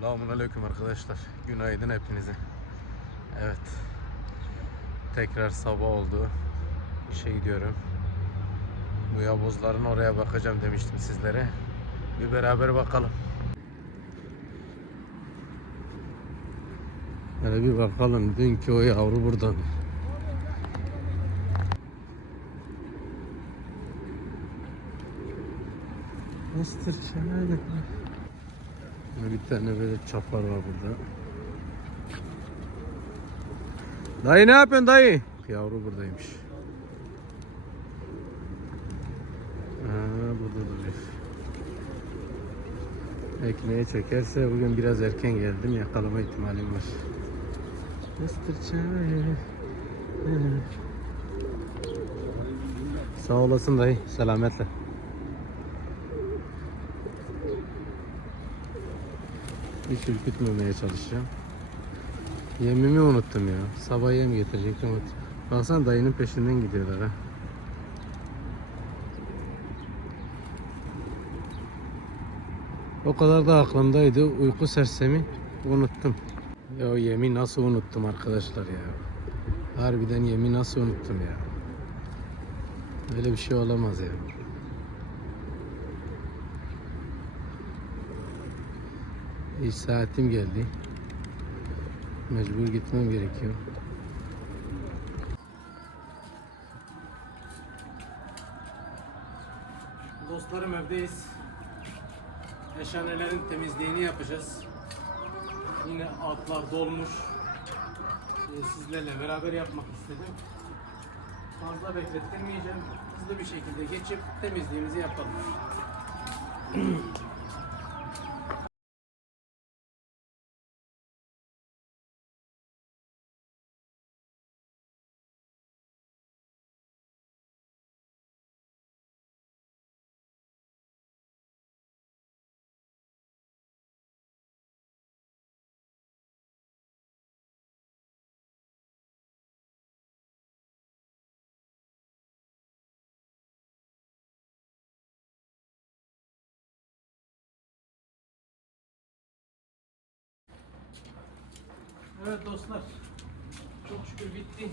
Selamun Aleyküm arkadaşlar. Günaydın hepinize. Evet. Tekrar sabah oldu. İşe gidiyorum. Bu yavuzların oraya bakacağım demiştim sizlere. Bir beraber bakalım. Hele bir bakalım dünkü o yavru buradan. Mr. Şahane. Bir tane böyle çapar var burada. Dayı ne yapıyorsun dayı? Yavru buradaymış. Ha, burada duruyor. Ekmeğe çekerse bugün biraz erken geldim yakalama ihtimalim var. Mr. Sağ olasın dayı. Selametle. Hiç ürkütmemeye çalışacağım. Yemimi unuttum ya. Sabah yem getirecektim. Baksana dayının peşinden gidiyorlar ha. O kadar da aklımdaydı. Uyku sersemi unuttum. Ya yemi nasıl unuttum arkadaşlar ya. Harbiden yemi nasıl unuttum ya. Öyle bir şey olamaz ya. İş saatim geldi. Mecbur gitmem gerekiyor. Dostlarım evdeyiz. Eşhanelerin temizliğini yapacağız. Yine atlar dolmuş. Ee, Sizlerle beraber yapmak istedim. Fazla beklettirmeyeceğim. Hızlı bir şekilde geçip temizliğimizi yapalım. Evet dostlar. Çok şükür bitti.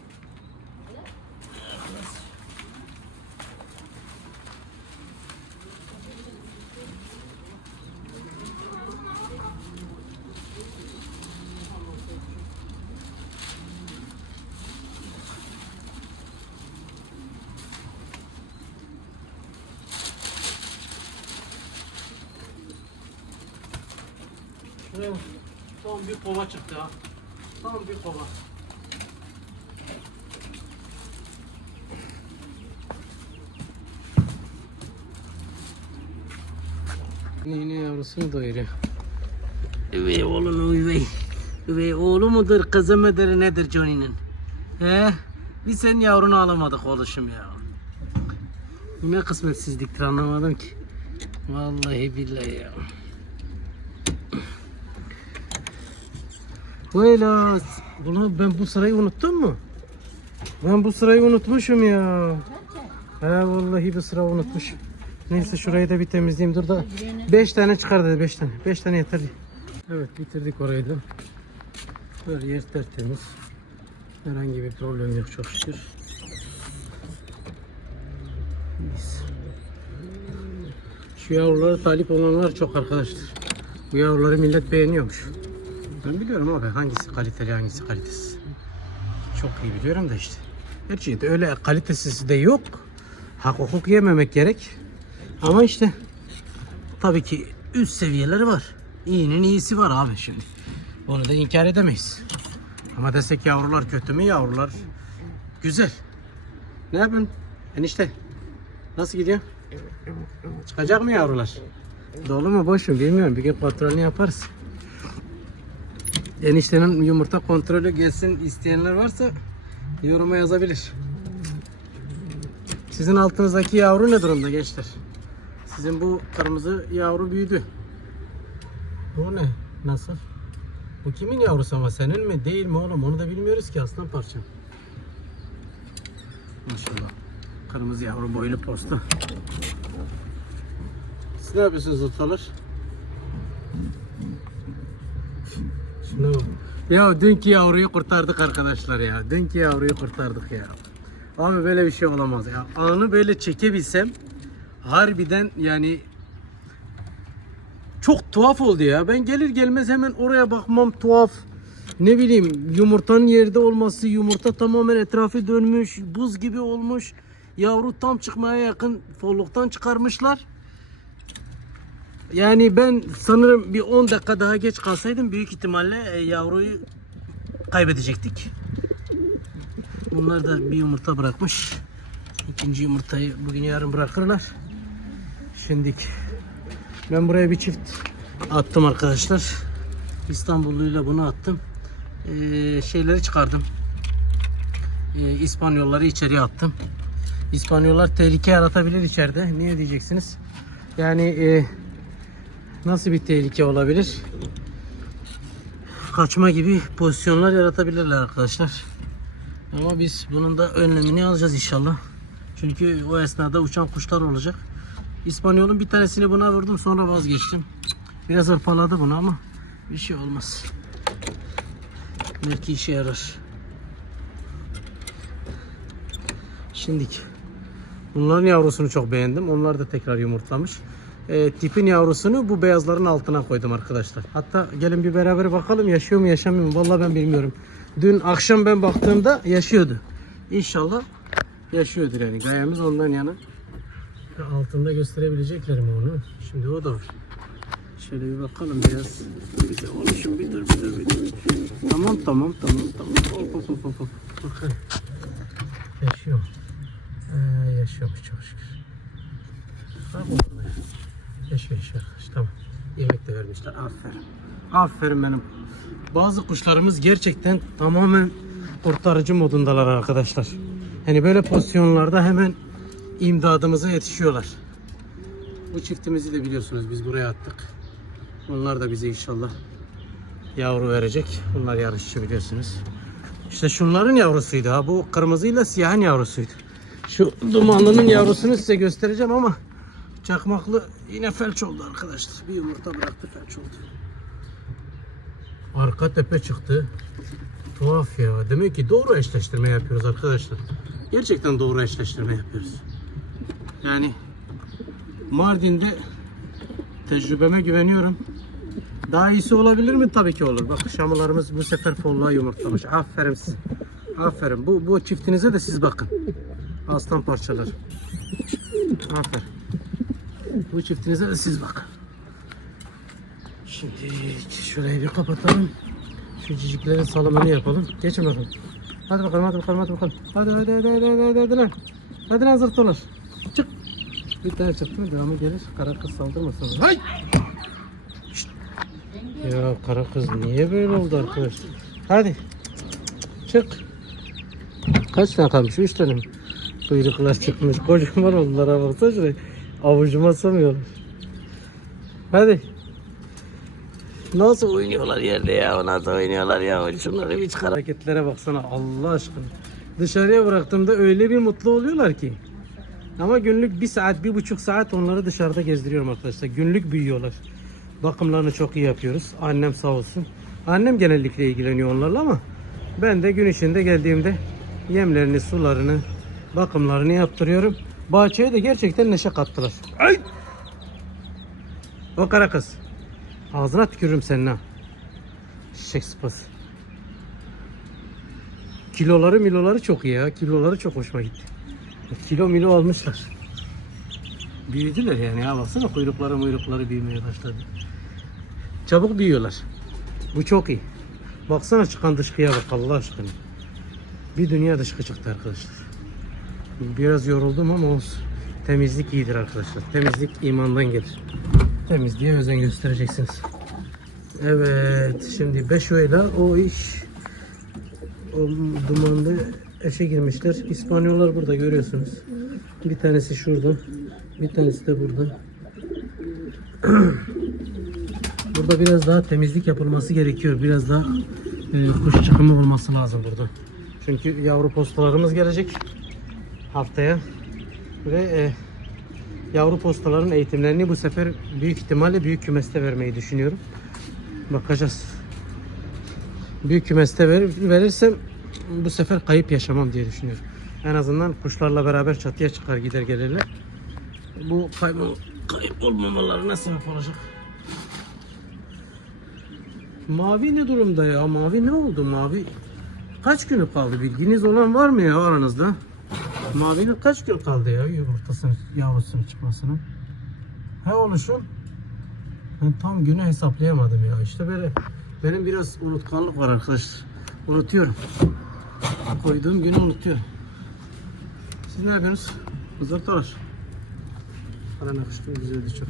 Şuraya tam bir kova çıktı ha. Tam bir kova. Yine yavrusunu doyuruyor. Üvey oğlum üvey. Üvey oğlu mudur kızı mıdır nedir Johnny'nin? He? Biz senin yavrunu alamadık oğluşum ya. Ne kısmetsizliktir anlamadım ki. Vallahi billahi ya. Vayla. Bunu ben bu sırayı unuttum mu? Ben bu sırayı unutmuşum ya. He vallahi bu sıra unutmuşum. Neyse şurayı da bir temizleyeyim. Dur da 5 tane çıkar dedi 5 tane. 5 tane yeter. Evet bitirdik orayı da. Böyle yer tertemiz. Herhangi bir problem yok çok şükür. Mis. Şu yavrulara talip olanlar çok arkadaşlar. Bu yavruları millet beğeniyormuş. Ben biliyorum abi hangisi kaliteli hangisi kalitesiz. Çok iyi biliyorum da işte. Gerçi de öyle kalitesiz de yok. Hak hukuk yememek gerek. Ama işte tabii ki üst seviyeleri var. İyinin iyisi var abi şimdi. Onu da inkar edemeyiz. Ama desek yavrular kötü mü yavrular? Güzel. Ne yapın? Enişte. Nasıl gidiyor? Çıkacak mı yavrular? Dolu mu boş mu bilmiyorum. Bir gün kontrolünü yaparız. Eniştenin yumurta kontrolü gelsin isteyenler varsa yoruma yazabilir. Sizin altınızdaki yavru ne durumda gençler? Sizin bu kırmızı yavru büyüdü. Bu ne? Nasıl? Bu kimin yavrusu ama senin mi değil mi oğlum onu da bilmiyoruz ki aslan parçam. Maşallah. Kırmızı yavru boylu posta. Siz ne yapıyorsunuz ortalar? Şuna. Ya dünkü yavruyu kurtardık arkadaşlar ya. Dünkü yavruyu kurtardık ya. Abi böyle bir şey olamaz ya. Anı böyle çekebilsem harbiden yani çok tuhaf oldu ya. Ben gelir gelmez hemen oraya bakmam tuhaf. Ne bileyim yumurtanın yerde olması, yumurta tamamen etrafı dönmüş, buz gibi olmuş. Yavru tam çıkmaya yakın folluktan çıkarmışlar. Yani ben sanırım bir 10 dakika daha geç kalsaydım büyük ihtimalle e, yavruyu kaybedecektik. Bunlar da bir yumurta bırakmış. İkinci yumurtayı bugün yarın bırakırlar. Şimdilik ben buraya bir çift attım arkadaşlar. İstanbulluyla bunu attım. Ee, şeyleri çıkardım. Ee, İspanyolları içeriye attım. İspanyollar tehlike yaratabilir içeride. Niye diyeceksiniz? Yani e, nasıl bir tehlike olabilir? Kaçma gibi pozisyonlar yaratabilirler arkadaşlar. Ama biz bunun da önlemini alacağız inşallah. Çünkü o esnada uçan kuşlar olacak. İspanyolun bir tanesini buna vurdum sonra vazgeçtim. Biraz hırpaladı bunu ama bir şey olmaz. Belki işe yarar. Şimdilik. Bunların yavrusunu çok beğendim. Onlar da tekrar yumurtlamış. Ee, tipin yavrusunu bu beyazların altına koydum arkadaşlar. Hatta gelin bir beraber bakalım yaşıyor mu yaşamıyor mu? Vallahi ben bilmiyorum. Dün akşam ben baktığımda yaşıyordu. İnşallah yaşıyordur yani. Gayemiz ondan yana. Altında gösterebilecekler mi onu? Şimdi o da var. Şöyle bir bakalım biraz. Bir de oluşum bir dur bir dur bir dur. Tamam tamam tamam tamam. Hop hop hop. hop. Bakın. Yaşıyor. Ee, yaşıyormuş çok şükür. Tamam yaşıyor arkadaş tamam. Yemek de vermişler. Aferin. Aferin benim. Bazı kuşlarımız gerçekten tamamen kurtarıcı modundalar arkadaşlar. Hani böyle pozisyonlarda hemen imdadımıza yetişiyorlar. Bu çiftimizi de biliyorsunuz biz buraya attık. Onlar da bize inşallah yavru verecek. Bunlar yarışçı biliyorsunuz. İşte şunların yavrusuydu ha. Bu kırmızıyla siyahın yavrusuydu. Şu dumanlının yavrusunu size göstereceğim ama çakmaklı yine felç oldu arkadaşlar. Bir yumurta bıraktı felç oldu. Arka tepe çıktı. Tuhaf ya. Demek ki doğru eşleştirme yapıyoruz arkadaşlar. Gerçekten doğru eşleştirme yapıyoruz. Yani Mardin'de tecrübeme güveniyorum. Daha iyisi olabilir mi? Tabii ki olur. Bak şamalarımız bu sefer folluğa yumurtlamış. Aferin size. Aferin. Bu, bu çiftinize de siz bakın. Aslan parçaları. Aferin. Bu çiftinize de siz bakın. Şimdi şurayı bir kapatalım. Şu ciciklerin salımını yapalım. Geçin bakalım. Hadi bakalım hadi bakalım hadi bakalım. Hadi hadi hadi hadi hadi, hadi, hadi lan. Hadi lan zırtolar. Çık. Bir tane çıktı mı devamı gelir. Kara kız saldırmasın. Hay! Ya kara kız niye böyle oldu arkadaşlar? Hadi. Çık. Kaç tane kalmış? Üç tane mi? Kuyruklar çıkmış. Kocaman oldular ha baksana şuraya. Avucuma sığmıyorlar. Hadi. Nasıl oynuyorlar yerde ya? Nasıl oynuyorlar ya? Şunları bir çıkar. Hareketlere baksana Allah aşkına. Dışarıya bıraktığımda öyle bir mutlu oluyorlar ki. Ama günlük bir saat, bir buçuk saat onları dışarıda gezdiriyorum arkadaşlar. Günlük büyüyorlar. Bakımlarını çok iyi yapıyoruz. Annem sağ olsun. Annem genellikle ilgileniyor onlarla ama ben de gün içinde geldiğimde yemlerini, sularını, bakımlarını yaptırıyorum. Bahçeye de gerçekten neşe kattılar. Ay! O kara kız. Ağzına tükürürüm senin ha. Şişek sıpası. Kiloları miloları çok iyi ya. Kiloları çok hoşuma gitti. Kilo milo almışlar. Büyüdüler yani ya baksana kuyrukları muyrukları büyümeye başladı. Çabuk büyüyorlar. Bu çok iyi. Baksana çıkan dışkıya bak Allah aşkına. Bir dünya dışkı çıktı arkadaşlar. Biraz yoruldum ama olsun. Temizlik iyidir arkadaşlar. Temizlik imandan gelir. Temizliğe özen göstereceksiniz. Evet, şimdi Beşo'yla o iş o dumanlı eşe girmişler. İspanyollar burada görüyorsunuz. Bir tanesi şurada, bir tanesi de burada. burada biraz daha temizlik yapılması gerekiyor. Biraz daha e, kuş çıkımı olması lazım burada. Çünkü yavru postalarımız gelecek haftaya ve e, yavru postaların eğitimlerini bu sefer büyük ihtimalle büyük kümeste vermeyi düşünüyorum. Bakacağız. büyük kümeste ver, verirsem bu sefer kayıp yaşamam diye düşünüyorum. En azından kuşlarla beraber çatıya çıkar gider gelirler. Bu kayıp, kayıp olmamalarına sebep olacak. Mavi ne durumda ya? Mavi ne oldu? Mavi kaç günü kaldı? Bilginiz olan var mı ya aranızda? Mavinin kaç gün kaldı ya yumurtasının yavrusunun çıkmasına? He oluşum. Ben tam günü hesaplayamadım ya. İşte böyle benim biraz unutkanlık var arkadaşlar. Unutuyorum. Koyduğum günü unutuyorum. Siz ne yapıyorsunuz? Uzaktalar. Bana nakıştı güzeldi çok.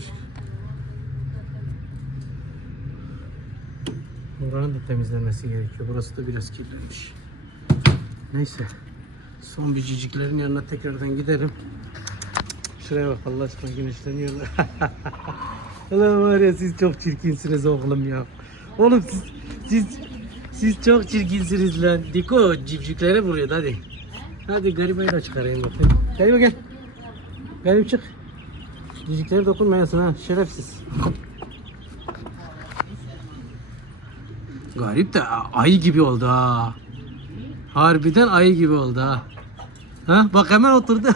Buranın da temizlenmesi gerekiyor. Burası da biraz kirlenmiş. Neyse. Son bir ciciklerin yanına tekrardan giderim. Şuraya bak Allah aşkına güneşleniyorlar. Ulan var ya siz çok çirkinsiniz oğlum ya. Oğlum siz siz siz çok çirkinsiniz lan. Diko civcikleri vuruyor hadi. Hadi garibayı da çıkarayım bakayım. Gariba gel. Garip çık. Cicikleri dokunmayasın ha şerefsiz. Garip de ayı gibi oldu ha. Harbiden ayı gibi oldu ha. Ha bak hemen oturdu.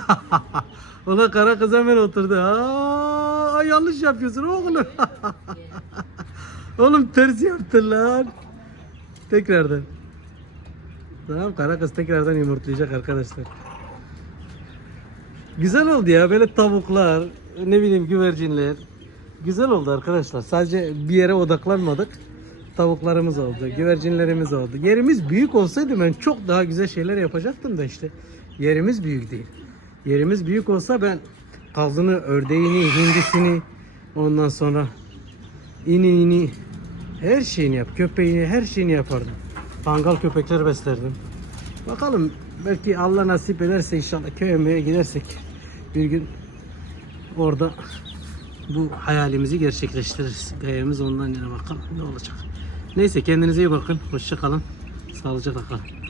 Ulan kara kız hemen oturdu. Aa, yanlış yapıyorsun oğlum. oğlum ters yaptın lan. Tekrardan. Tamam kara kız tekrardan yumurtlayacak arkadaşlar. Güzel oldu ya böyle tavuklar, ne bileyim güvercinler. Güzel oldu arkadaşlar. Sadece bir yere odaklanmadık. Tavuklarımız oldu, güvercinlerimiz oldu. Yerimiz büyük olsaydı ben çok daha güzel şeyler yapacaktım da işte. Yerimiz büyük değil. Yerimiz büyük olsa ben kazını, ördeğini, hindisini, ondan sonra iniğini, her şeyini yap, köpeğini, her şeyini yapardım. Kangal köpekler beslerdim. Bakalım belki Allah nasip ederse inşallah köy gidersek bir gün orada bu hayalimizi gerçekleştiririz. Gayemiz ondan yana bakalım ne olacak. Neyse kendinize iyi bakın. Hoşça kalın. Sağlıcakla kalın.